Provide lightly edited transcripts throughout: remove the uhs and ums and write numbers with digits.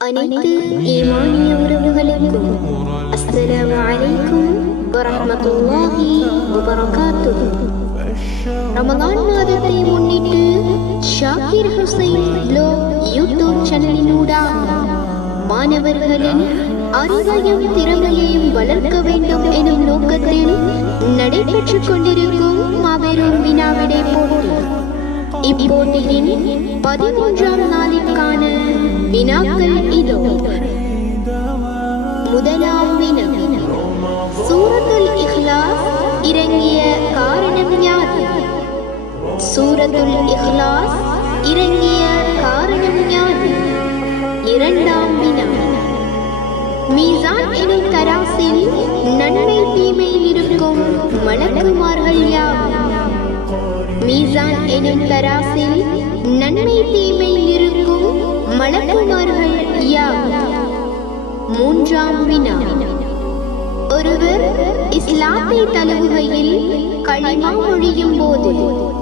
அனைத்து ஈமானிய உறவுகளுக்கும் அஸ்ஸலாமு அலைக்கும் வரஹ்மத்துல்லாஹி வபரகாத்துஹு. ரமலான் மாதத்தை முன்னிட்டு ஷாக்கிர் ஹுசைன் வ்ளாக் யூடியூப் சேனலினூடாக மாணவர்களின் அறிவையும் திறமையையும் வளர்க்க வேண்டும் எனும் நோக்கத்தில் நடைபெற்றுக் கொண்டிருக்கும் மாபெரும் வினாவிடை போட்டி. இப்போட்டியின் 13ஆம் நாளிற்கான வினாக்கள் இதோ. முதலாம் வினா, சூரத்துல் இஹ்லாஸ் இறங்கிய காரணம் யாது? சூரத்துல் இஹ்லாஸ் இறங்கிய காரணம் யாது? இரண்டாம் வினா, மீசான் எனும் தராசில் நன்மை தீமையில் இருக்கும் மலக்குமார்கள் யார்? மீசான் எனும் தராசில் நன்மை தீமையில் இருக்கும் மலக்குமார்கள் யார்? மூன்றாம் வினா, ஒருவர் இஸ்லாத்தை தழுவுகையில் களிமா மொழியும் போது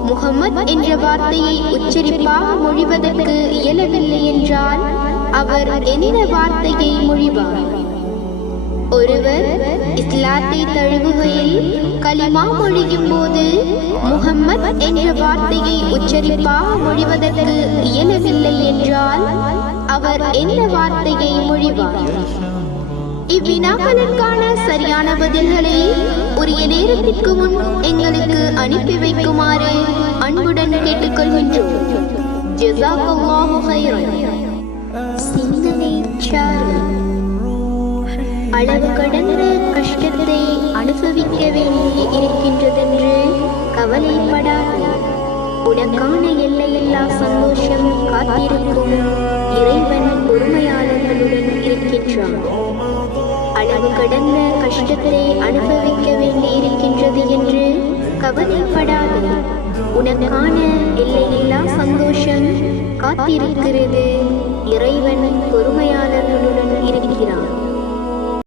முஹம்மத் என்ற வார்த்தையை உச்சரிப்பாக மொழிவதற்கு இயலவில்லை என்றால் அவர் என்ன வார்த்தையை மொழிவார்? ஒருவர் இஸ்லாத்தை தழுவுகையில் களிமா மொழியும் போது முஹம்மத் என்ற வார்த்தையை உச்சரிப்பாக மொழிவதற்கு இயலவில்லை என்றால் அவர் என்ன வார்த்தையை மொழிவார்? இவ்வினாக்களுக்கான சரியான பதில்களை உரிய நேரத்திற்கு முன் எங்களுக்கு அனுப்பி வைக்குமாறு அன்புடன் கேட்டுக்கொள்கின்றோம். ஜஸாக்கல்லாஹு கைரன். சிந்தனை சாரல். அளவு கடந்த கஷ்டத்தை அனுபவிக்க வேண்டி இருக்கின்றதென்று கவலைப்படாதே. உனக்கான எல்லையில்லா சந்தோஷம் காத்திருக்கும் இறைவன் பொறுமையாளர்களுடன் இருக்கின்றான். அளவு கடந்த கஷ்டத்தை அனுபவிக்க வேண்டி இருக்கின்றது என்று கவலைப்படாதே. உனக்கான எல்லையில்லா சந்தோஷம் காத்திருக்கிறது. இறைவன் பொறுமையாளர்களுடன் இருக்கிறான்.